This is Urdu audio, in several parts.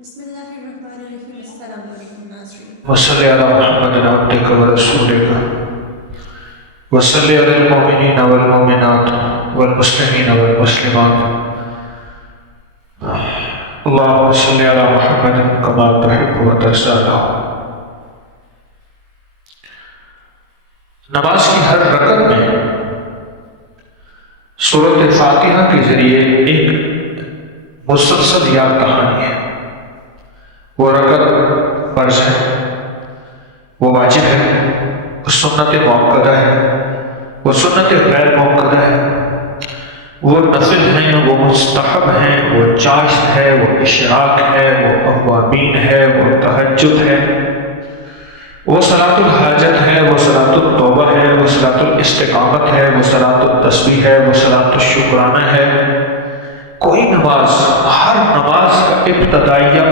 بسم اللہ الرحمن الرحیم۔ السلام علیکم ناظرین۔ وصلی علی محمد عبدک ورسولک وصلی علی المؤمنین والمؤمنات والمسلمین والمسلمات اللہم صلی علی محمد کما تحب و ترضی۔ نماز کی ہر رکعت میں سورۃ فاتحہ کے ذریعے ایک مسلسل یاد کہانی ہے۔ وہ رکعت فرض ہے، وہ واجب ہے، وہ سنت مؤکدہ ہے، وہ سنت غیر مؤکدہ ہے، وہ نفل ہیں، وہ مستحب ہیں، وہ چاشت ہے، وہ اشراق ہے، وہ اوابین ہے، وہ تہجد ہے، وہ صلاۃ الحاجت ہے، وہ صلاۃ التوبہ ہے، وہ صلاۃ الاستقامت ہے، وہ صلاۃ التسبیح ہے، وہ صلاۃ الشکرانہ ہے۔ کوئی نماز، ہر نماز کا ابتدائیہ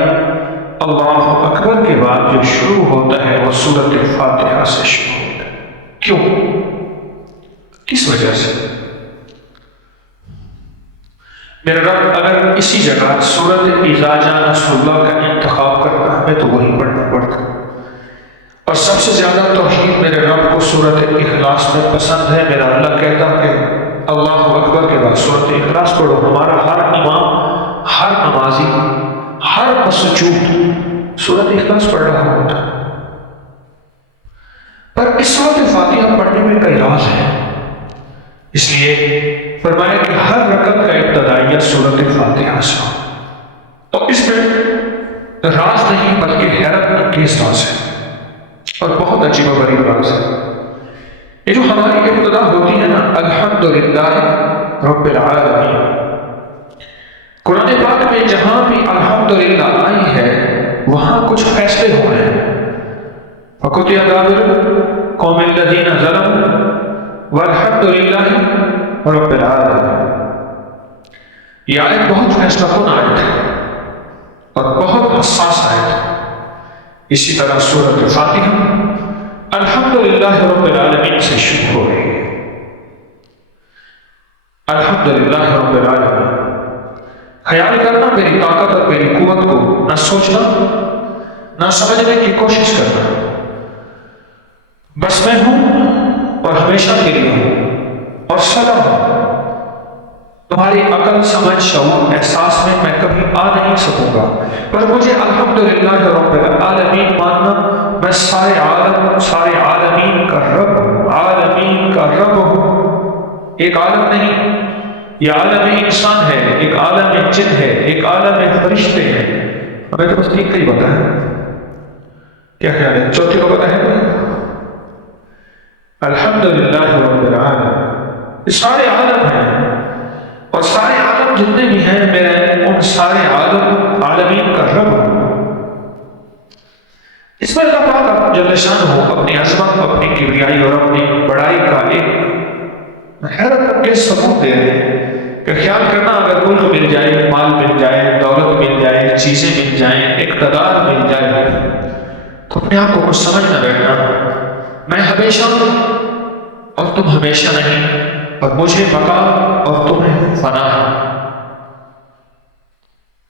اللہ اکبر کے بعد جو شروع ہوتا ہے وہ سورۃ فاتحہ سے شروع ہوتا ہے۔ کیوں؟ کس وجہ سے؟ میرے رب اگر اسی جگہ سورۃ اذا جاء نصر اللہ کا انتخاب کرتا ہمیں تو وہی پڑھنا پڑتا۔ اور سب سے زیادہ توحید میرے رب کو سورۃ اخلاص میں پسند ہے۔ میرا اللہ کہتا کہ اللہ اکبر کے بعد سورۃ اخلاص پڑھو۔ ہمارا ہر امام، ہر نمازی، ہر مسجود سورۃ اخلاص پڑھ رہا ہوتا ہے، پر اس سورۃ فاتحہ پڑھنے میں کئی راز ہے۔ اس لیے فرمایا کہ ہر رکعت کا ابتدائیہ سورۃ فاتحہ سے ہو۔ اور اس میں راز نہیں بلکہ حیرت انگیز راز ہے اور بہت عجیب و غریب راز ہے۔ یہ جو ہماری ابتدا ہوتی ہے نا، الحمدللہ رب العالمین، قرآن پاک میں جہاں بھی الحمدللہ آئی ہے وہاں کچھ فیصلے ہو رہے ہیں۔ فَقُطِعَ دَابِرُ الْقَوْمِ الَّذِينَ ظَلَمُوا وَالْحَمْدُ لِلَّهِ رَبِّ الْعَالَمِينَ۔ یہ آیت بہت فیصلہ کن آیت ہے اور بہت حساس آیت ہے۔ اسی طرح سورۃ فاتحہ الحمدللہ رب العالمین سے شروع ہو رہی ہے۔ الحمدللہ رب العالمین، خیال کرنا میری طاقت اور میری قوت کو نہ سوچنا، نہ سمجھنے کی کوشش کرنا، بس میں ہوں اور ہمیشہ کے لیے ہوں اور سدا ہوں۔ تمہاری عقل، سمجھ، شعور، احساس میں کبھی آ نہیں سکوں گا، پر مجھے الحمدللہ رب العالمین ماننا، میں سارے عالم، سارے عالمین کا رب ہوں، عالمین کا رب ہوں۔ ایک عالم نہیں، یہ عالم انسان ہے، ایک عالم جن ہے، ایک عالم فرشتے ہیں۔ ہمیں تو بس تین کا ہی پتہ ہے، کیا خیال ہے؟ چوتھی کو پتہ ہے؟ الحمدللہ رب العالمین، یہ سارے عالم ہیں اور سارے عالم جتنے بھی ہیں میں ان سارے عالمین کا رب ہوں۔ اس میں اللہ پاک جل شانہ اپنی عظمت، اپنی کبریائی اور اپنی بڑائی کا ایک حیرت انگیز ثبوت دے رہے ہیں کہ خیال کرنا، اگر ملک مل جائے، مال مل جائے، دولت مل جائے، چیزیں مل جائیں، اقتدار مل جائے، تو اپنے آپ کو کچھ سمجھ نہ بیٹھنا، میں ہمیشہ ہوں اور تم ہمیشہ نہیں، اور مجھے بقا اور تمہیں فنا ہے،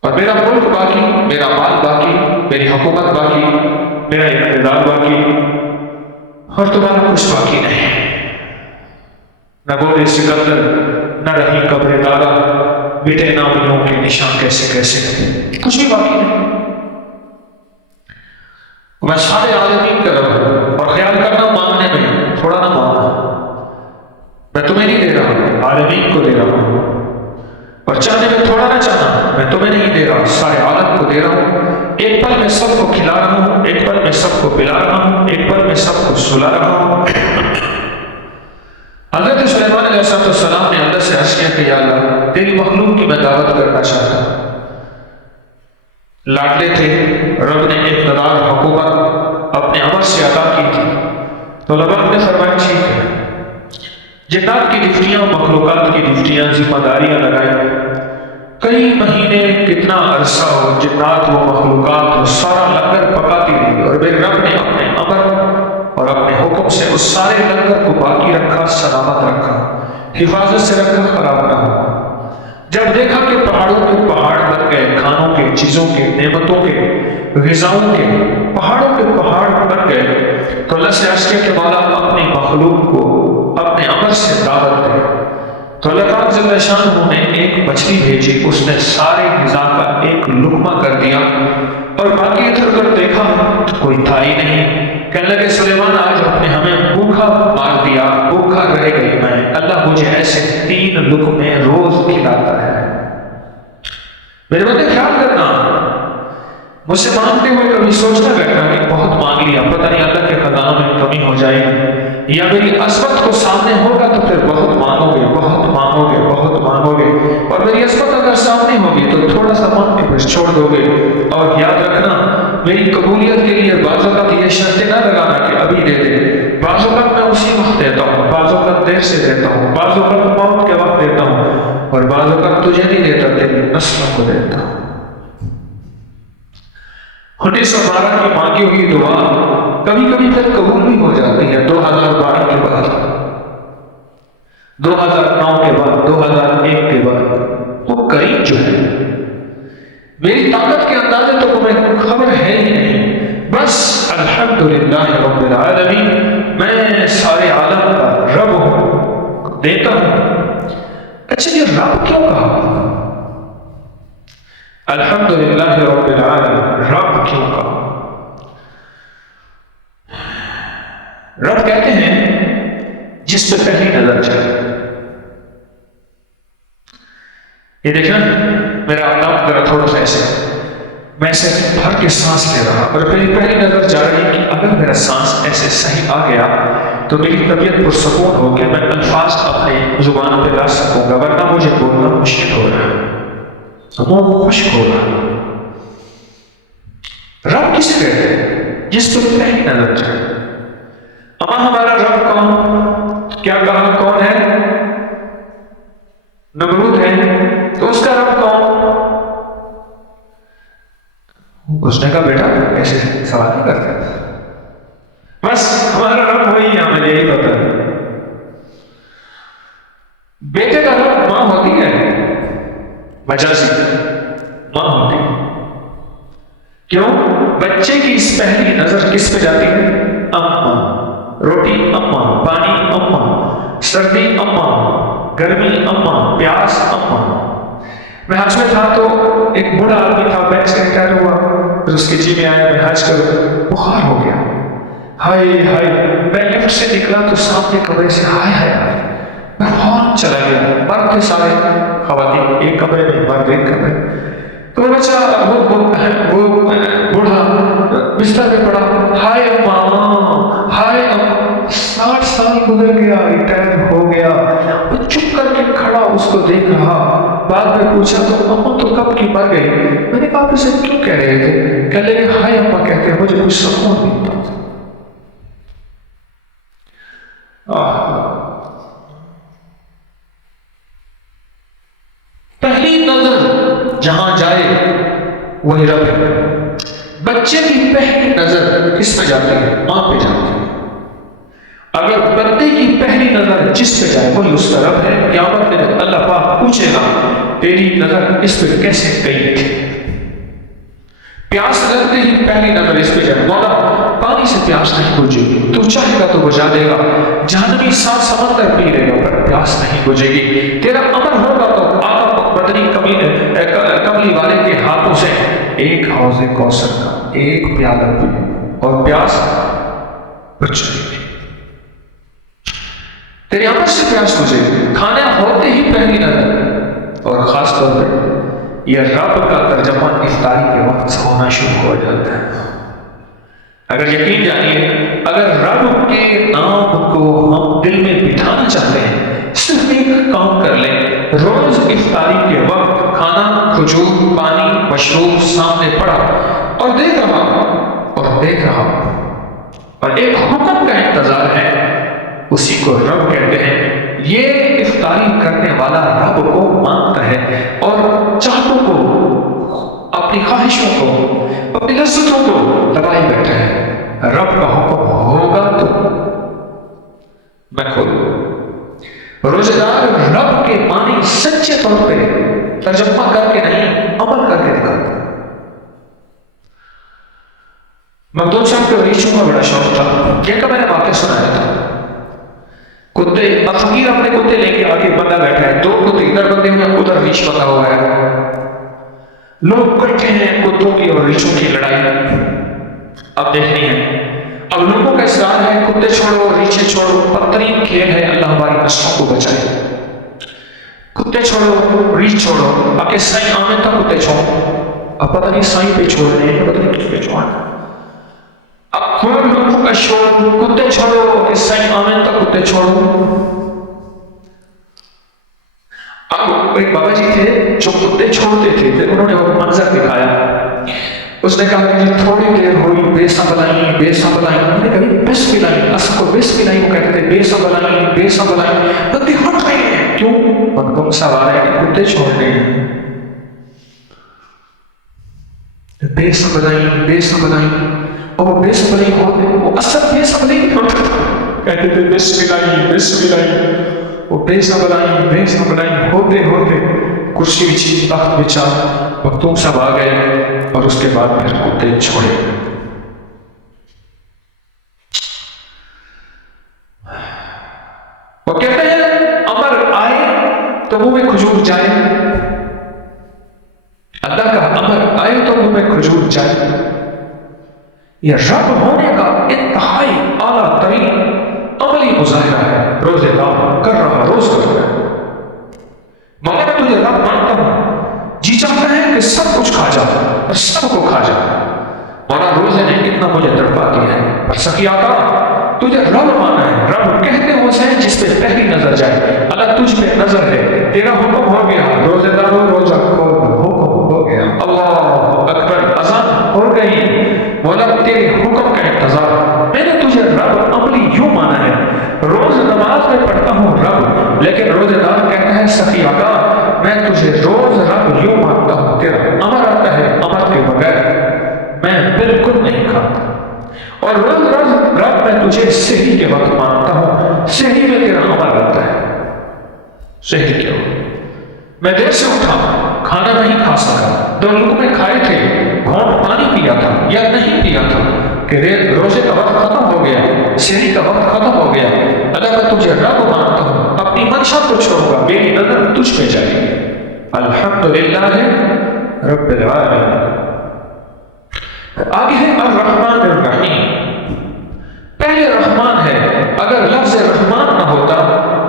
اور میرا ملک باقی، میرا مال باقی، میری حکومت باقی، میرا اقتدار باقی، اور تمہارا کچھ باقی نہیں۔ نہ گولے سکندر، نہ رہی قبر دادا، مٹے نامیوں کے نشان کیسے کیسے، کچھ بھی باقی نہیں۔ میں سارے عالمین کا رب ہوں، اور خیال کرنا مانگنے میں تھوڑا نہ مانگنا، میں تمہیں نہیں دے رہا ہوں، عالمین کو دے رہا ہوں، اور چاہنے میں تھوڑا نہ چاہنا، میں تمہیں نہیں دے رہا، سارے عالم کو دے رہا ہوں۔ ایک پل میں سب کو کھلا رہا ہوں، ایک پل میں سب کو پلا رہا ہوں، ایک پل میں سب کو سلا رہا ہوں۔ حضرت سلیمان علیہ السلام نے اللہ سے عرض کیا کہ یا اللہ، تیری مخلوق کی میں دعوت کرنا چاہتا ہوں۔ لاڈلے تھے، رب نے اقتدار، حکومت اپنے عمر سے عطا کی تھی، تو رب نے فرمایا ٹھیک ہے، جنات کی ڈیوٹیاں، مخلوقات کی ڈیوٹیاں، ذمہ داریاں لگائی، کئی مہینے، کتنا عرصہ ہو، جنات و مخلوقات وہ سارا لنگر پکاتی رہی، اور میرے رب نے اپنے امر اور اپنے حکم سے اس سارے لنگر کو باقی رکھا، سلامت رکھا، حفاظت سے رکھا، خراب نہ ہوا۔ جب دیکھا کہ پہاڑوں کے پہاڑ بن گئے، کھانے کھانوں کے، چیزوں کے، نعمتوں کے، غذاؤں کے، پہاڑوں کے پہاڑ بن گئے، تو اللہ سے عرض کیا کہ مولا اپنی مخلوق کو اپنے امر سے دعوت دے. تو اللہ پاک جل شانہ نے ایک مچھلی بھیجی، اس نے سارے غذا کا ایک لقمہ کر دیا، اور باقی ادھر ادھر دیکھا تو کوئی تھا ہی نہیں. کہنے لگے سلیمان آج آپ نے ہمیں بھوکا مار دیا، بھوکا رہ گئی میں، اللہ مجھے ایسے 3 لقمے روز کھلاتا ہے. میرے بندے خیال کرنا، مجھ سے مانگتے ہوئے کبھی سوچنا بیٹھنا کہ بہت مانگ لیا، پتہ نہیں اللہ کے خزانوں میں کمی ہو جائے، یا میری عظمت کو سامنے ہوگا تو پھر بہت مانگو گے، بہت مانگو گے، بہت مانگو گے، اور میری عظمت اگر سامنے ہوگی تو تھوڑا سا مانگ کے پھر چھوڑ دو گے. اور یاد رکھنا، میری قبولیت کے لیے بعض اوقات یہ شرطیں نہ لگانا کہ ابھی دے دے. بعض اوقات میں اسی وقت دیتا ہوں، بعض اوقات دیر سے دیتا ہوں، بعض اوقات موت کے وقت دیتا ہوں، اور بعض اوقات تجھے نہیں دیتا، تیری نسلوں کو دیتا ہوں. 1912 کی مانگی ہوئی دعا کبھی کبھی پھر قبول بھی ہو جاتی ہے. 2012 کے بعد، 2009 کے بعد، 2001 کے بعد، وہ قریب جو ہے میری طاقت کے اندازے تو تمہیں خبر ہے ہی نہیں. بس الحمدللہ رب العالمین، میں سارے عالم کا رب ہوں، دیتا ہوں. اچھا یہ رب کیوں کہا؟ الحمدللہ رب العالمین، رب کیوں کہا؟ رب کہتے ہیں جس پہ پہلی نظر چلے. یہ دیکھنا میرا نام ذرا تھوڑا سا ایسے، میں ایسے بھر کے سانس لے رہا، اور میری پہلی نظر جا رہی کہ اگر میرا سانس ایسے صحیح آ گیا تو میری طبیعت پرسکون ہو کہ میں الفاظ اپنے زبان پہ لا سکوں گا، ورنہ مجھے بولنا مشکل ہو رہا ہے، منہ خشک ہو رہا ہے. رب کس کہتے ہیں؟ جس پہ پہلی نظر جائے. اما ہمارا رب کون؟ کیا کہا کون ہے؟ نمرود ہے. تو اس کا رب کون؟ اس نے کہا بیٹا ایسے سوال نہیں کرتے، بس ہمارا رب وہی ہے، ہمیں یہی پتا ہے. بیٹے کا رب ماں ہوتی ہے، مجازی ماں ہوتی ہے. کیوں؟ بچے کی اس پہلی نظر کس پہ جاتی ہے؟ اماں. روٹی اماں، پانی اماں، سردی اماں، گرمی اماں، پیاس اماں. میں حج میں تھا تو ایک بوڑھا آدمی تھا، بیک سے ریٹائر ہوا، پھر اس کے جی میں آیا میں حج کروں، بخار ہو گیا. ہائے ہائے، میں لفٹ سے نکلا تو سامنے کمرے سے ہائے ہائے ہائے، میں فوراً چلا گیا. مرد تھے سارے، خواتین ایک کمرے میں، مرد ایک کمرے. تو وہ بچہ وہ بوڑھا بستر پہ پڑا، ہائے اماں، ہائے اماں. 60 سال گزر گیا، ریٹائر ہو گیا. وہ چپ کر کے کھڑا اس کو دیکھ رہا. بعد میں پوچھا تو اماں تو کب کی مر گئی. میں نے کہا آپ اسے کیوں کہہ رہے تھے؟ کہنے لگے ہائے اماں کہتے ہیں مجھے کچھ سکون نہیں ملتا. پہلی نظر جہاں جائے وہی رب ہے. بچے کی پہلی نظر کس پہ جاتی ہے؟ ماں پہ جاتی ہے. اگر بندے کی پہلی نظر جس پہ جائے وہی اس کا رب ہے. قیامت میں اللہ پاک پوچھے گا تیری نظر اس پہ کیسے گئی تھی؟ پیاس لگتے ہی پہلی نظر اس پہ جائے، مولا پانی سے پیاس نہیں بجھے گی، تو چاہے گا تو بجھا دے گا. جہنمی 7 سمندر پی لے گا پر پیاس نہیں بجھے گی. تیرا امر ہوگا تو آقا بدنی کملی والے کے ہاتھوں سے ایک حوض کوثر کا ایک پیالہ پی اور پیاس بجھ جائے گی. تیرے امر سے پیاس بجھے گی. کھانا ہوتے ہی پہلی نظر، اور خاص طور پہ یہ رب کا ترجمہ افطاری کے وقت سے ہونا شروع ہو جاتا ہے. اگر یقین جانیے، اگر رب کے نام کو ہم دل میں بٹھانا چاہتے ہیں، صرف ایک کام کر لیں. روز افطاری کے وقت کھانا، کھجور، پانی، مشروب سامنے پڑا اور دیکھ رہا اور ایک حکم کا انتظار ہے، اسی کو رب کہتے ہیں. یہ افطاری کرنے والا رب کو مانتا ہے اور چاہتوں کو، اپنی خواہشوں کو، اپنی لذتوں کو دبائے بیٹھا ہے. رب کا حکم ہوگا تو میں کھولوں. روزہ دار رب کے معنی سچے طور پہ ترجمہ کر کے نہیں، عمل کر کے دکھاتا. مخدوم صاحب کو ریچھوں کا بڑا شوق تھا. یہ کا میں نے واقعہ سنایا تھا. کتے اب فقیر اپنے کتے لے کے آگے بندہ بیٹھا ہے, 2 کتے ادھر بندے ہوئے ہیں, ادھر ریچھ بندہ ہوا ہے. لوگ کٹھے ہیں کتوں کی اور ریچھوں کی لڑائی اب دیکھنی ہے. اب لوگوں کا اصرار ہے کتے چھوڑو ریچھے چھوڑو, بدترین کھیل ہے, اللہ ہماری نسلوں کو بچائے. کتے چھوڑو ریچھ چھوڑو, اب کہ سائیں آمن تھا کتے چھوڑو, اب پتہ نہیں سائیں پہ چھوڑ رہے ہیں, پتہ نہیں کس پہ چھوڑ. اب کون لوگوں کا شور, کتے چھوڑو کہ سائیں آمن تھا کتے چھوڑو. اب ایک بابا جی تھے جو کتے چھوڑتے تھے, پھر انہوں نے وہ منظر دکھایا. اس نے کہا کہ تھوڑی دیر ہوئی بے سنبھلائی بے سنبھلائی. انہوں نے کہا بس ملائی, اصل کو بس ملائی وہ کہتے تھے بے سنبھلائی بے سنبھلائی. بندے ہٹ رہے ہیں, کیوں؟ بندوں سوار ہے کہ کتے چھوڑنے ہیں. بے سنبھلائی بے سنبھلائی, اور وہ بے سنبھلائی ہوتے, وہ اصل بے سنبھلائی ہوتے کہتے تھے بس ملائی بس ملائی. وہ بے سنبھلائی ہوتے ہوتے کرسی بچھی تخت بچا, مخدوم صاحب آ گئے اور اس کے بعد پھر کتے چھوڑے. وہ کہتے ہیں امر آئے تو منہ میں کھجور جائے, اللہ کا امر آئے تو منہ میں کھجور جائے. یہ رب ہونے کا انتہائی اعلیٰ ترین عملی مظاہرہ ہے. روزے دار کر رہا روز کر رہا ہے. مولا میں تجھے رب مانتا ہوں, جی چاہتا ہے کہ سب کچھ کھا جا اور سب کو کھا جا. مولا روزے نے اتنا مجھے تڑپا دیا ہے, پر سخی آقا تجھے رب مانا ہے. رب کہتے ہو سے جس پہ پہلی نظر جائے, اللہ تجھ پہ نظر ہے, تیرا حکم ہو گیا, روزے داروں روزہ کھول, حکم ہو گیا. اللہ اکبر, اذان ہو گئی. مولا تیرے حکم کا انتظار. میں نے تجھے رب عملی یوں مانا ہے, روز نماز میں پڑھتا ہوں رب, لیکن روزے دار کہتا ہے سخی آقا میں تجھے روز رب یوں مانتا ہوں, تیرا امر آتا ہے امر کے بغیر میں بالکل نہیں کھاتا. اور روز روز رب میں تجھے سحری کے وقت مانتا ہوں, سحری میں تیرا امر آتا ہے. سحری کیا ہو, میں دیر سے اٹھا, کھانا نہیں کھا سکا, 2 لقمے کھائے تھے, گھونٹ پانی پیا تھا یا نہیں پیا تھا, کہ روزے کا وقت ختم ہو گیا, سحری کا وقت ختم ہو گیا. اللہ میں تجھے رب مانتا ہوں, اپنی منشا کو چھوڑوں گا, میری نظر تجھ پہ جائے گی. الحمدللہ رب العالمین. آگے ہے الرحمن الرحیم. پہلے رحمان ہے, اگر لفظ رحمان نہ ہوتا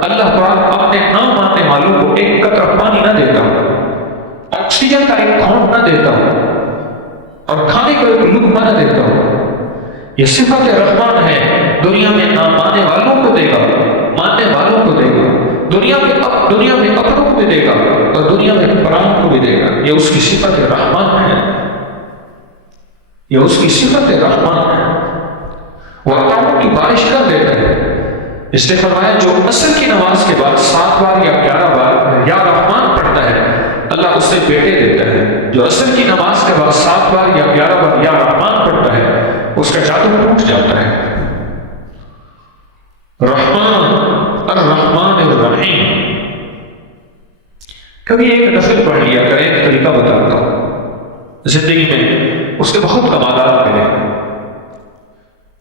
اللہ پاک اپنے نام ماننے والوں کو ایک قطرہ پانی نہ دیتا, آکسیجن کا ایک گھونٹ نہ دیتا, اور کھانے کو ایک لقمہ نہ دیتا. یہ صفت رحمان ہے, دنیا میں نہ ماننے والوں کو دے گا, ماننے والوں کو دے گا, دنیا میں اپنوں کو بھی دے گا اور دنیا میں پرانوں کو بھی دے گا. یہ اس کی صفت رحمان ہے, یہ اس کی صفت رحمان ہے. وہ عطاؤں کی بارش کر دیتا ہے. اس نے فرمایا جو عصر کی نماز کے بعد 7 بار یا 11 بار یا رحمان پڑھتا ہے اللہ اس سے بیٹے دیتا ہے. جو عصر کی نماز کے بعد 7 بار یا 11 بار یا رحمان پڑھتا ہے اس کا جادو ٹوٹ جاتا ہے. رحمان الرحمن الرحیم. کبھی ایک نفل پڑھ لیا کر, ایک طریقہ بتاتا ہوں, زندگی میں اس کے بہت کمالات ملے.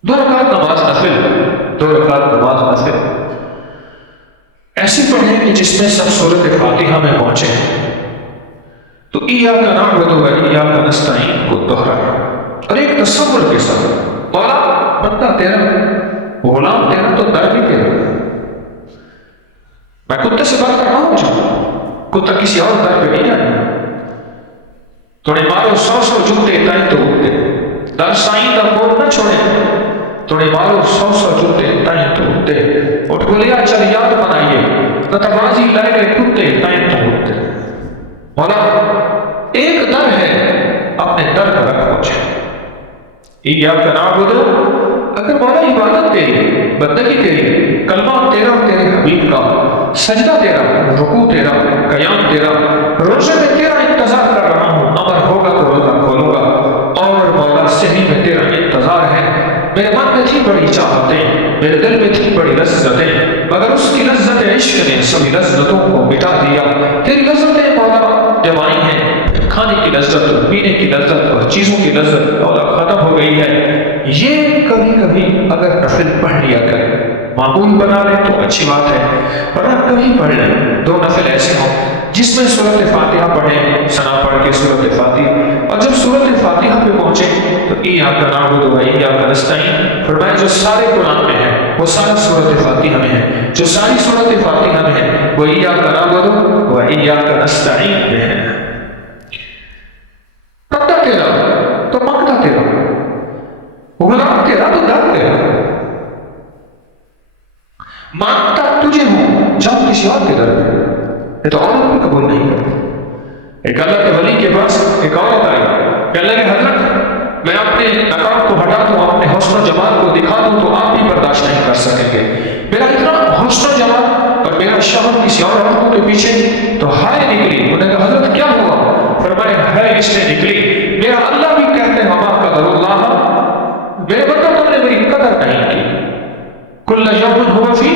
2 رکعت نماز نفل, 2 رکعت نماز نفل ایسی پڑھیں کہ جس میں سب سورۃ فاتحہ میں پہنچے, تو ایاک نعبد و ایاک نستعین کو دہرایا, اور ایک تصور کے ساتھ مولا بندہ تیرا, غلام تیرا تو در بھی تیرا. میں کتے سے بات کر رہا ہوں, کتا کسی اور در پہ نہیں آیا. تھوڑے مارو 100 جوتے تائیں تو اٹھتے, در سائیں دا بول نہ چھوڑے, تھوڑے مارو 100 جوتے تائیں تو اٹھتے. اٹھ گلیا چل یاد بنائیے, نتبازی لائے گئے کتے تائیں تو اٹھتے. مولا ایک در ہے, اپنے در پر رکھ پہنچے. ایاک نعبد, اگر مولا عبادت تیری, بندگی تیری, کلمہ تیرا تیرے حبیب کا, سجدہ تیرا, رکوع تیرا, قیام تیرا, روزے میں تیرا انتظار کر رہا ہوں, امر ہوگا تو روزہ کھولوں گا, اور مولا سحری میں تیرا انتظار ہے. میرے من میں تھی بڑی چاہتیں, میرے دل میں تھی بڑی لذتیں, مگر اس کی لذت عشق نے سبھی لذتوں کو مٹا دیا. تیری لذتیں مولا جب آئی ہیں, کھانے کی لذت, پینے کی لذت اور چیزوں کی لذت مولا ختم ہو گئی ہے. یہ کبھی کبھی اگر نفل پڑھ لیا کرے، معمول بنا لیں تو اچھی بات ہے، ورنہ کبھی پڑھ لیں 2 نفل ایسے ہوں جس میں سورۃ فاتحہ پڑھیں، ثنا پڑھ کے سورۃ فاتحہ، اور جب سورۃ فاتحہ پہ پہنچے تو ایاک نعبد و ایاک نستعین فرمایا جو سارے قرآن میں ہے وہ سارا سورۃ فاتحہ میں ہے، جو ساری سورۃ فاتحہ میں ہے وہ ایاک نعبد و ایاک نستعین میں ہے۔ بندہ تیرا تو مانگنا تیرا، غلام تیرا تو در تیرا، مانگتا تجھے ہوں جاؤ کسی اور کے در پہ، یہ تو عورت بھی قبول نہیں کرتی۔ ایک اللہ کے ولی کے پاس ایک عورت آئی کہ اللہ کے حضرت میں اپنے نقاب کو ہٹا دوں، اپنے حسن و جمال کو دکھا دوں تو آپ بھی برداشت نہیں کر سکیں گے، میرا اتنا حسن و جمال اور میرا شوہر کسی اور عورتوں کے پیچھے تو ہائے نکلی۔ انہوں نے کہا حضرت کیا ہوا؟ فرمایا ہے اس نے نکلی، میرا اللہ بھی کہتے ہیں وما قدر اللہ، میرے بندہ تم نے میری قدر نہیں کی، کل یوم ہوا فی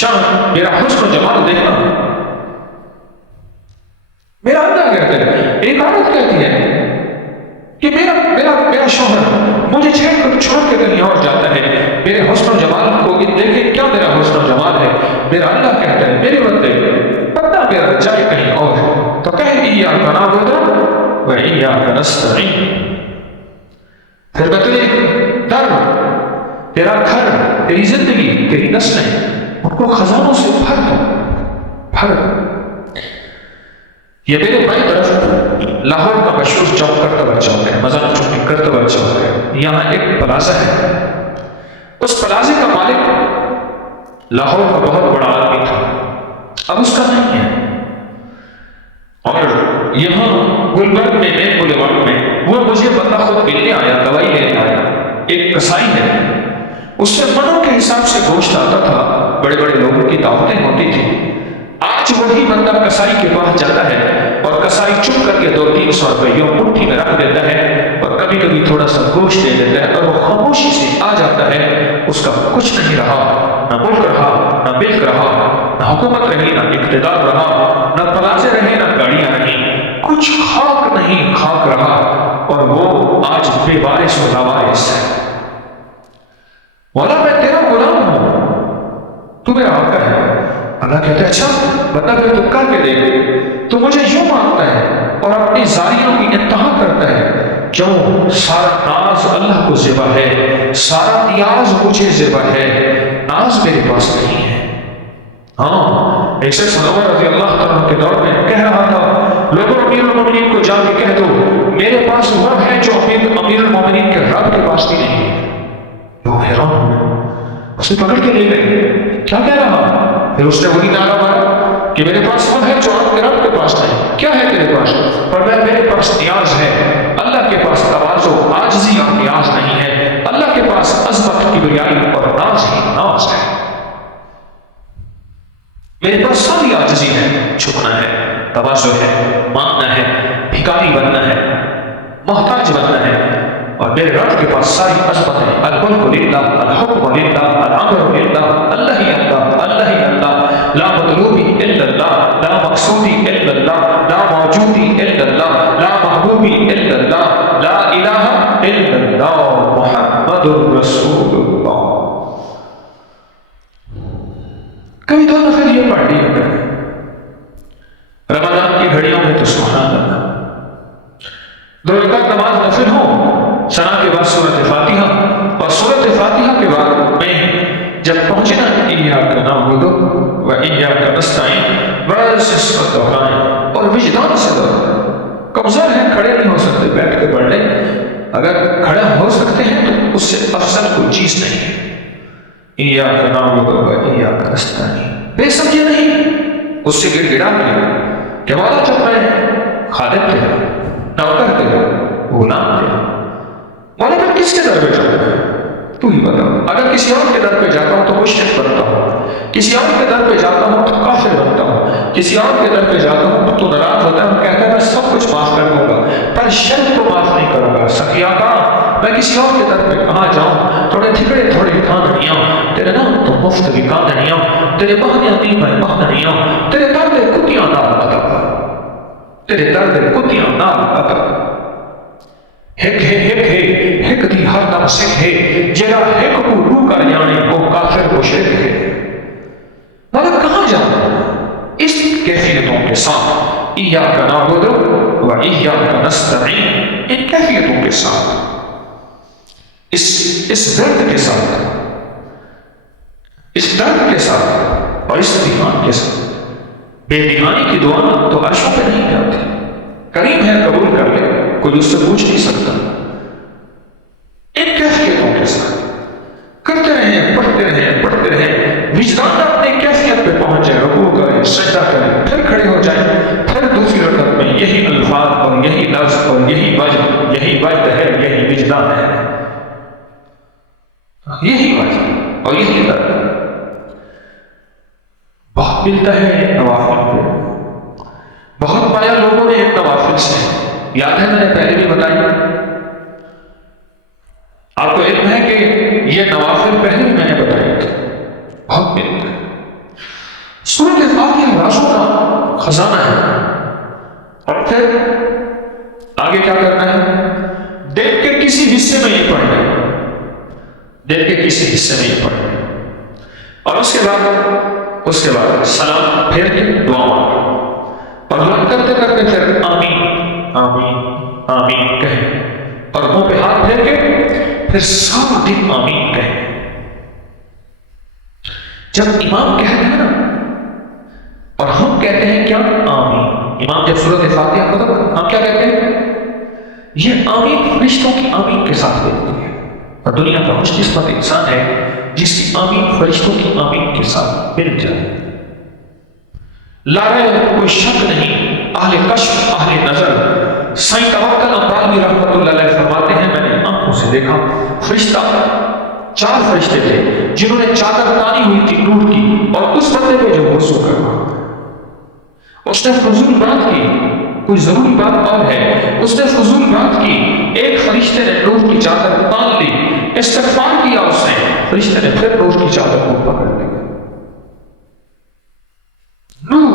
شان، میرا حسن و جمال دیکھنا۔ میرا اللہ کہتے ہیں، ایک عورت کہتی ہے کہ میرا شوہر مجھے چھوڑ کے کہیں اور جاتا ہے، میرے حسن و جمال کو دیکھیں کیا میرا حسن و جمال ہے۔ میرا اللہ کہتا ہے میرے بندہ میرا جائے کہیں اور تو کہے ایاک نعبد و ایاک نستعین۔ پھر بتلے در، تیرا گھر، تیری زندگی، تیری نسلیں، ان کو خزانوں سے بھر دو۔ یہ میرے بائیں طرف لاہور کا مشہور چوک کرتبہ چوک ہے، مزار چوک میں کرتبہ چوک ہے، یہاں ایک پلازہ ہے، اس پلازے کا مالک لاہور کا بہت بڑا آدمی تھا، اب اس کا نہیں ہے، اور یہاں گلبرگ میں مین بولیوارڈ میں وہ مجھے بندہ خود ملنے آیا، دوائی لینے آیا، ایک کسائی ہے، اس سے منوں کے حساب سے گوشت آتا تھا، بڑے بڑے لوگوں کی دعوتیں ہوتی تھیں۔ آج وہی بندہ کسائی کے پاس جاتا ہے اور کسائی چپ کر کے 200-300 روپے یوں مٹھی میں رکھ دیتا ہے اور کبھی کبھی تھوڑا سا گوشت دے دیتا ہے اور وہ خاموشی سے آ جاتا ہے، اس کا کچھ نہیں رہا، نہ ملک رہا، نہ ملک رہا، نہ حکومت رہی، نہ اقتدار رہا، نہ پلازے رہے، نہ گاڑیاں رہیں، کچھ خاک نہیں خاک رہا، اور وہ آج بے وارث و لاوارث ہے۔ مولا میں تیرا غلام ہوں، تو میرا آقا ہے۔ اللہ کہتے ہیں اچھا بندہ پھر تو کر کے دیکھ، تو مجھے یوں مانگتا ہے اور اپنی زاریوں کی انتہا کرتا ہے، کیوں؟ سارا ناز اللہ کو زیبا ہے، سارا نیاز مجھے زیبا ہے، ناز میرے پاس نہیں ہے۔ ہاں ایک شخص عمر رضی اللہ تعالیٰ کے دور میں کہہ رہا تھا لوگوں امیر المومنین کو جا کے کہہ دو میرے پاس وہ ہے جو امیر المومنین کے رب کے پاس بھی نہیں ہے۔ لوگ حیران ہوئے، اسے پکڑ کے لے گئے، کیا کہہ رہا؟ پھر اس نے وہی نعرہ مارا کہ میرے پاس وہ ہے جو آپ کے رب کے پاس نہیں۔ کیا ہے تیرے پاس؟ فرمایا میرے پاس نیاز ہے، اللہ کے پاس تواضع، عاجزی اور نیاز نہیں ہے، اللہ کے پاس عظمت، کبریائی اور ناز ہی ناز ہے۔ میرے پاس ساری عاجزی ہے، جھکنا ہے، تواضع ہے، مانگنا ہے، بھکاری بننا ہے، محتاج بننا ہے، اور میرے رب کے پاس ساری عظمت ہے۔ الملک للہ، الحکم للہ، الامر للہ، اللہ ہی اللہ، اللہ ہی اللہ، لا مطلوبی الا اللہ، لا مقصودی الا اللہ، لا موجودی الا اللہ، لا محبوبی الا اللہ، لا الہ الا اللہ، محمد رسول اللہ۔ کبھی 2 نفل یہ پڑھ لیا کریں رمضان کی گھڑیوں میں تو سبحان اللہ، 2 رکعت نماز نفل ہو، ثنا کے بعد سورۃ فاتحہ، اور سورۃ فاتحہ کے بعد میں جب پہنچے نا ایاک نعبد و ایاک نستعین، بس اس کو دہرائیں اور وجدان سے دہرائیں۔ کمزور ہیں، کھڑے نہیں ہو سکتے، بیٹھ کے پڑھ لیں، اگر کھڑے ہو سکتے ہیں تو اس سے افضل کوئی چیز نہیں ہے۔ ایاک نعبد و ایاک نستعین، بے سمجھے نہیں، اس سے گڑ گڑا کے کہ مولا جب میں خادم تیرا، نوکر تیرا، غلام تیرا، مولا میں کس کے در پہ جاؤں؟ تو ہی بتا۔ اگر کسی اور کے در پہ جاتا ہوں تو مشرک بنتا ہوں، کسی اور کے در پہ جاتا ہوں تو کافر بنتا ہوں، کسی اور کے در پہ جاتا ہوں تو ناراض ہوتا ہے، کہتا ہے میں سب کچھ معاف کر دوں گا پر شرک کو معاف نہیں کروں گا۔ سخی آقا میں کسی اور کے در پہ کہاں جاؤں؟ تھوڑے ٹھکڑے تھوڑے کاندنیاں، تیرے نام تو مفت کی کاندنیاں، تیرے بہنیاں دی میں بہنیاں، تیرے درد کتیاں نام عطا، تیرے درد کتیاں نام عطا، ہک ہے ہک ہے ہک دی ہر دم سکھے جرا ایک کو رو کر جانے وہ کافر مشرک ہے. مگر کہاں جانا اس کیفیتوں کے ساتھ ایاک نعبد و ایاک نستعین، ان کیفیتوں کے ساتھ، اس درد کے ساتھ، اس درد کے ساتھ اور اس دھیان کے ساتھ. بے دھیانی کی دعا تو عرشوں پہ نہیں جاتی. کریم ہے قبول کر لے، کوئی اس سے پوچھ نہیں سکتا. ان کیفیتوں کے ساتھ کرتے رہیں، پڑھتے رہیں، وجدان اپنے کیفیت پہ پہنچے، رکوع کریں، سجدہ کریں، پھر کھڑے ہو جائیں، پھر دوسری رکعت میں یہی الفاظ اور یہی لفظ اور یہی وجد ہے، یہی وجدان ہے، یہی وجد اور یہی درد. بہت ملتا ہے نوافل پہ، بہت پایا لوگوں نے نوافل سے. یاد ہے میں نے پہلے بھی بتایا، آپ کو علم ہے کہ یہ نوافل پہلے بھی میں نے بتایا تھا. بہت ملتا ہے. سورۃ فاتحہ رازوں کا خزانہ ہے. اور پھر آگے کیا کرنا ہے؟ دیکھ کے کسی حصے میں یہ پڑھنا ہے، دیکھ کے کسی حصے میں یہ پڑھنا ہے. اور اس کے بعد سلام پھیر کے دعا مانگنا، اور دعا کرتے کرتے پھر آمین آمین آمین کہیں، اور منہ پہ ہاتھ پھیر کے پھر سارا دن آمین کہیں. جب امام کہتا ہے نا اور ہم کہتے ہیں کیا؟ آمین. امام جب سورۃ فاتحہ ختم کرتا ہم کیا کہتے ہیں؟ یہ آمین فرشتوں کی آمین کے ساتھ ملتی ہے. اور دنیا کا خوش قسمت انسان ہے جس کی آمین فرشتوں کی آمین کے ساتھ مل جائے. لارے کوئی شک نہیں، اہل کشف اہل نظر سائیں توکل امبالوی رحمۃ اللہ علیہ فرماتے ہیں میں نے آنکھوں سے دیکھا فرشتہ، 4 فرشتے تھے جنہوں نے چادر تانی ہوئی تھی نور کی، اور اس بندے پہ جو غسل کر رہا اس نے فضول بات کی. کوئی ضروری بات اور ہے، اس نے فضول بات کی. ایک فرشتے نے نور کی چادر تان لی، استغفار کیا اس نے، فرشتے نے پھر نور کی چادر کو پکڑ لیا. نور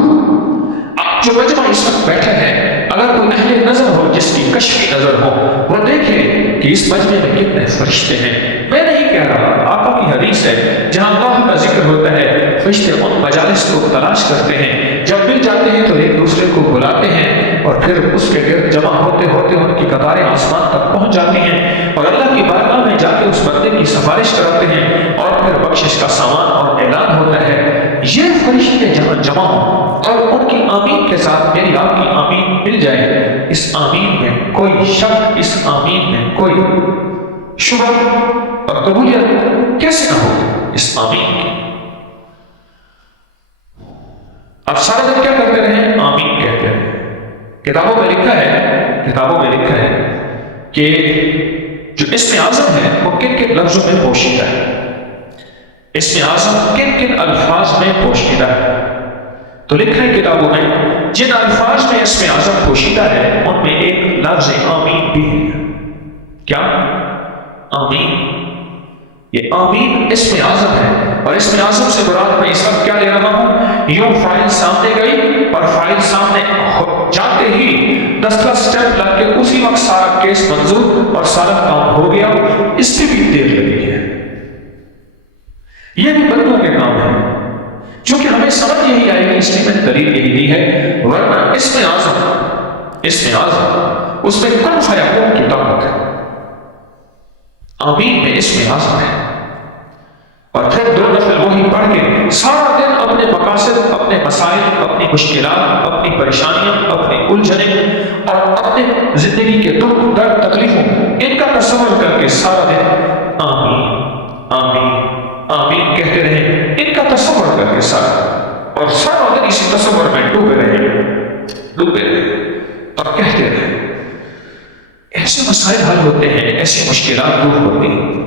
اب جو مجمع اس وقت بیٹھے ہیں، اگر کوئی اہل نظر ہو جس کی کشفی نظر ہو، وہ دیکھے کہ اس مجمع میں کتنے فرشتے ہیں. میں نہیں کہہ رہا، آقا کی حدیث ہے جہاں اللہ کا ذکر ہوتا ہے فرشتے ان مجالس کو تلاش کرتے ہیں، جب مل جاتے ہیں تو ایک دوسرے کو بلاتے ہیں، اور پھر اس کے گرد جمع ہوتے ہوتے ان کی قطاریں آسمان تک پہنچ جاتی ہیں، اور اللہ کی بارگاہ میں جا کے اس بندے کی سفارش کراتے ہیں، اور پھر بخشش کا سامان اور اعلان ہوتا ہے. یہ فرشتے جہاں جمع ہوں اور ان کی آمین کے ساتھ میری آپ کی آمین مل جائے، اس آمین میں کوئی شک، اس آمین میں کوئی شبہ اور قبولیت کیسے نہ ہو اس آمین کی. اب سارا دن کیا کرتے رہے؟ آمین کہتے ہیں. کتابوں میں لکھا ہے کہ جو اسم اعظم ہے وہ کن کن لفظوں میں پوشیدہ ہے، اسم اعظم کن کن الفاظ میں پوشیدہ ہے. تو لکھا ہے کتابوں میں جن الفاظ میں اسم اعظم پوشیدہ ہے ان میں ایک لفظ آمین بھی ہے. کیا؟ آمین. یہ آمین اسم اعظم ہے، اور اسم اعظم سے مراد میں اس وقت کیا لے رہا ہوں؟ یوں فائل سامنے گئی اور فائل سامنے جاتے ہی 10 سٹیپ لگ کے اسی وقت سارا کیس منظور اور سارا کام ہو گیا. اس پہ بھی دیر لگی ہے. یہ بھی بندوں کے کام ہے، چونکہ ہمیں سمجھ یہی آئے گی اس لیے میں نے دلیل یہی دی ہے. ورنہ اسم اعظم اس میں کن فیکون کی طاقت ہے. آمین میں اسم اعظم ہے. اور پھر 2 نفل وہی پڑھ کے سارا دن اپنے مقاصد، اپنے مسائل، اپنی مشکلات، اپنی پریشانیاں، اپنی الجھنیں اور اپنے زندگی کے دکھ درد تکلیفوں ان کا تصور کر کے سارا دن آمین آمین آمین کہتے رہیں. ان کا تصور کر کے اور سارا دن اسی تصور میں ڈوبے رہے اور کہتے رہے. ایسے مسائل حل ہوتے ہیں، ایسی مشکلات دور ہوتی ہیں.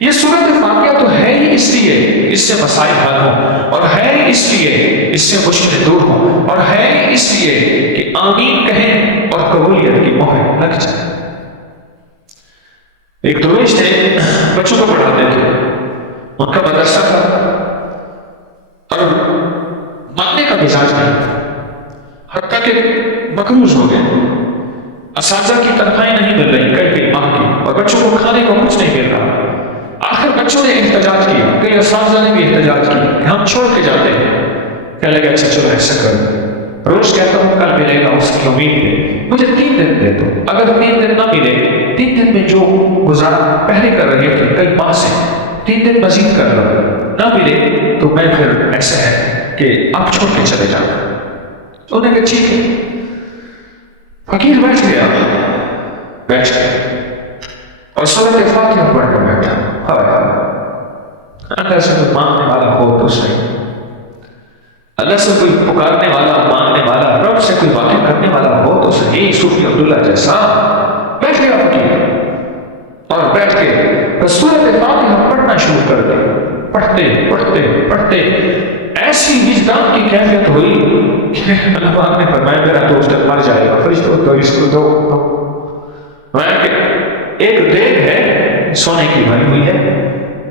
یہ سورۃ فاتحہ تو ہے ہی اس لیے اس سے مسائل حل ہوں، اور ہے ہی اس لیے اس سے مشکلیں دور ہوں، اور ہے ہی اس لیے کہ آمین کہیں اور قبولیت کی مہر لگ جائے. ایک درویش تھے، بچوں کو پڑھاتے تھے، ان کا مدرسہ تھا اور ماننے کا مزاج نہیں تھا، حتیٰ کہ مقروض ہو گئے. اساتذہ کی تنخواہیں نہیں مل رہی کئی ماہ کی، اور بچوں کو کھانے کو کچھ نہیں مل رہا. آخر بچوں نے احتجاج کیا, کئی اساتذہ نے بھی احتجاج کیا کہ ہم چھوڑ کے جاتے ہیں. کہنے لگے اچھا چلو ایسا کرو, روز کہتا ہوں کل ملے گا, اس کی امید پہ مجھے 3 دن دے دو. اگر 3 دن نہ ملے, 3 دن میں جو گزارا پہلے کر رہے تھے کئی ماہ سے, 3 دن مزید کر لو, نہ ملے تو میں پھر ایسا ہے کہ آپ چھوڑ کے چلے جانا. انہوں نے کہا ٹھیک ہے. فقیر بیٹھ گیا اور سورۃ فاتحہ پڑھ کر بیٹھا. اللہ سے کوئی مانگنے والا ہو تو صحیح, اللہ سے کوئی پکارنے والا, مانگنے والا, رب سے کوئی باتیں کرنے والا ہو تو صحیح. صوفی عبداللہ جیسا بیٹھ گیا فقیر اور بیٹھ کے سورۃ فاتحہ پڑھنا شروع کر دیا. پڑھتے پڑھتے پڑھتے ایسی وجدان کی کیفیت ہوئی کہ اللہ پاک نے فرمایا میرا دوست مر جائے گا, فرشتوں تو اس کو دو. ایک دیگ ہے سونے کی بنی ہوئی ہے,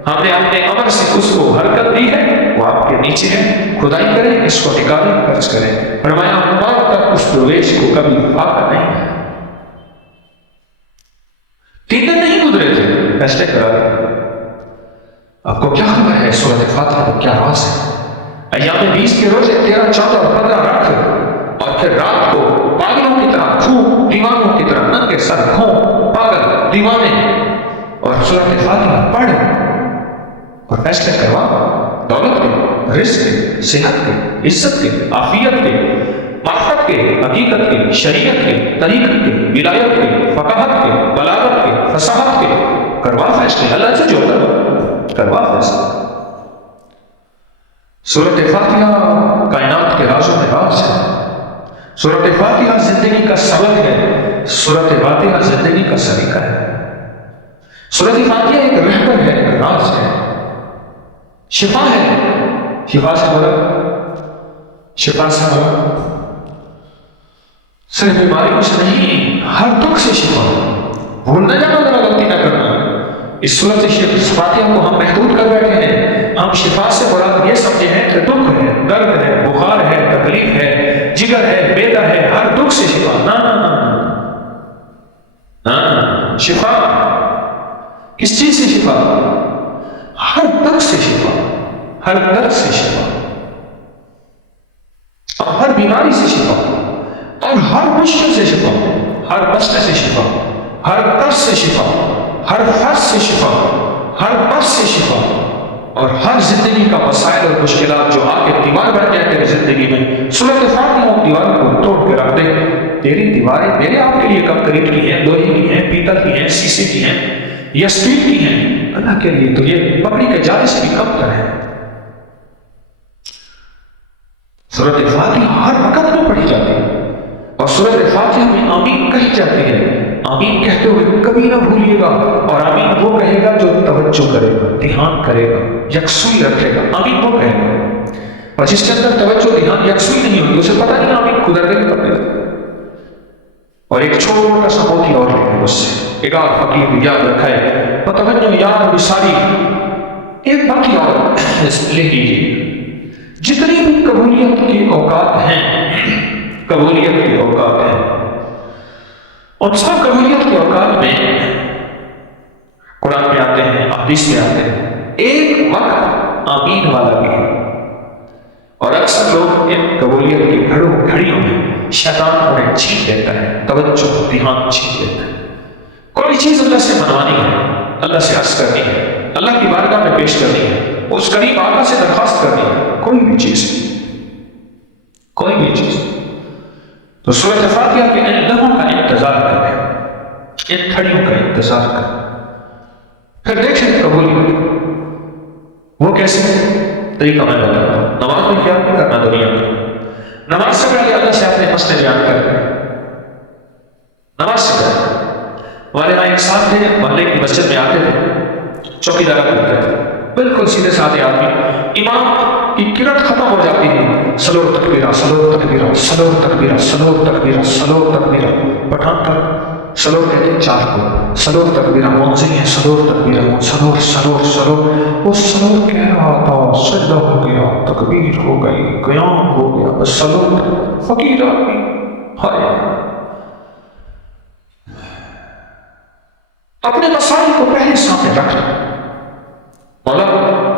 ہم نے اپنے امر سے اس کو حرکت دی ہے, وہ آپ کے نیچے ہے, کھدائی کریں, اس کو نکالیں, خرچ کریں. فرمایا موت تک اس درویش کو کبھی فاقہ نہیں ہے. 3 دن نہیں گزرے تھے, فیصلے کرا دیا. آپ کو کیا خبر ہے سورۃ فاتحہ کا کیا راز ہے؟ ایام 20 کے روزے 13, 14 اور 15 رکھ اور پھر رات کو پاگلوں کی طرح کھوں, دیوانوں کی طرح ننگے سر کھوں, پاگل, دیوانے, اور سورۃ فاتحہ پڑھ اور فیصلے کروا. دولت کے, رزق کے, صحت کے, عزت کے, عافیت کے, معرفت کے, حقیقت کے, شریعت کے, طریقت کے, ولایت کے, فقاہت کے, بلاغت کے, فصاحت کے, کروا فیصلے. اللہ سے جو کروا فیصلے. سورۃ فاتحہ کائنات کے رازوں میں راز ہے. سورۃ فاتحہ زندگی کا سبق ہے. سورۃ فاتحہ زندگی کا سلیقہ ہے. سورۃ فاتحہ ایک رہبر ہے, ایک راز ہے, شفا ہے. شفا سے بولا, شفا سے بولا صرف بیماریوں سے نہیں, ہر دکھ سے شفا. بھول نہ جانا, ذرا غلطی نہ کرنا. اس سورۃ فاتحہ کو ہم محدود کر بیٹھے ہیں. ہم شفا سے مراد یہ سمجھے ہیں کہ دکھ ہے, درد ہے, بخار ہے, تکلیف ہے, جگر ہے, بیدا ہے, ہر دکھ سے شفا. نہ شفا کس چیز سے شفا؟ ہر دکھ سے شفا, ہر درد سے شفا, اور ہر بیماری سے شفا, اور ہر مشکل سے شفا, ہر مسئلے سے شفا, ہر قرض سے شفا, ہر فرض سے شفا, ہر مرض سے شفا, اور ہر زندگی کا مسائل اور مشکلات جو آ کے دیوار بن جائے تیری زندگی میں, سورۃ فاتحہ دیوار کو توڑ کے رکھ دے. تیری دیواریں میرے آپ کے لیے کنکریٹ کی ہیں, لوہے کی ہیں, پیتل کی ہیں, شیشے کی ہیں, یا اسٹیل کی ہیں. اللہ کے لیے تو یہ پکڑی کے جالے سے بھی کم تر ہے. سورۃ فاتحہ ہر وقت میں پڑھی جاتی ہے, اور سورۃ فاتحہ میں آمین کہی جاتی ہے. آمین کہتے ہوئے کبھی نہ بھولیے گا, اور آمین وہ کہے گا جو توجہ کرے گا, دھیان کرے گا, یکسوئی رکھے گا. آمین وہ کہے گا, اور جس کے اندر توجہ دھیان یکسوئی نہیں ہوگی اسے پتہ نہیں آمین کدھر گئی کب گئی. اور ایک چھوٹا سا موتی اور لے مجھ سے, ایک اور فقیر یاد رکھا ہے, متوجہ یاد بساری. ایک باقی اور لے لیجیے. جتنی بھی قبولیت کی اوقات ہیں, قبولیت کی اوقات ہیں, اور سب قبولیت کے اوقات میں قرآن میں آتے ہیں, حدیث میں آتے ہیں. ایک وقت آمین والا بھی ہے, اور اکثر لوگ ان قبولیت کی گھڑیوں میں شیطان انہیں چھین لیتا ہے, توجہ دھیان چھین لیتا ہے. کوئی چیز اللہ سے منوانی ہے, اللہ سے عرض کرنی ہے, اللہ کی بارگاہ میں پیش کرنی ہے, اس قریب آقا سے درخواست کرنی ہے, کوئی بھی چیز, کوئی بھی چیز, تو سورۃ فاتحہ کے ان لمحوں کا انتظار کریں, ان گھڑیوں کا انتظار کریں. پھر دیکھیں قبولیت وہ کیسے طریقہ میں بتاتا ہوں. نماز میں کیا کرنا دنیا میں, نماز سے پہلے اللہ سے اپنے مسئلے بیان کریں. نماز سے پہلے ہمارے یہاں ایک ساتھ تھے, محلے کی مسجد میں آتے تھے, چوکیدارا کرتے تھے, بالکل سیدھے سادھے آدمی. امام کی کرت ختم ہو جاتی ہے, سلور تکبیرہ, سلور تکبیرہ, سلور تکبیرہ, سلور تکبیرہ, سلور تکبیرہ. پٹھان تک سلور کہتے ہیں 4 کو, سلور تکبیرہ منزل ہے, سلور تکبیرہ, سلور سلور سلور. وہ سلور کہہ رہا تھا, سجدہ ہو گیا, تکبیر ہو گئی, قیام ہو گیا, بس سلور. فقیر آدمی, ہائے تو اپنے مسائل کو پہلے سامنے رکھ لو. مولا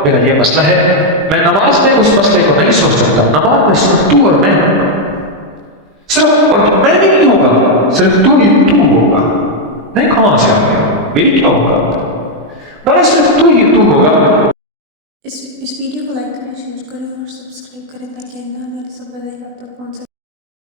میرا یہ مسئلہ ہے، میں نماز میں اس مسئلے کو نہیں سوچ سکتا، نماز میں صرف تو اور میں ہوں، صرف اور میں نہیں ہوگا، صرف تو ہی تو ہوگا. نہیں کہاں سے آ گیا، میری کیا ہوگا، بس صرف تو ہی تو ہوگا. اس ویڈیو کو لائک کریں، شیئر کریں اور سبسکرائب کریں تاکہ آنے والی سب تک پہنچ سکے.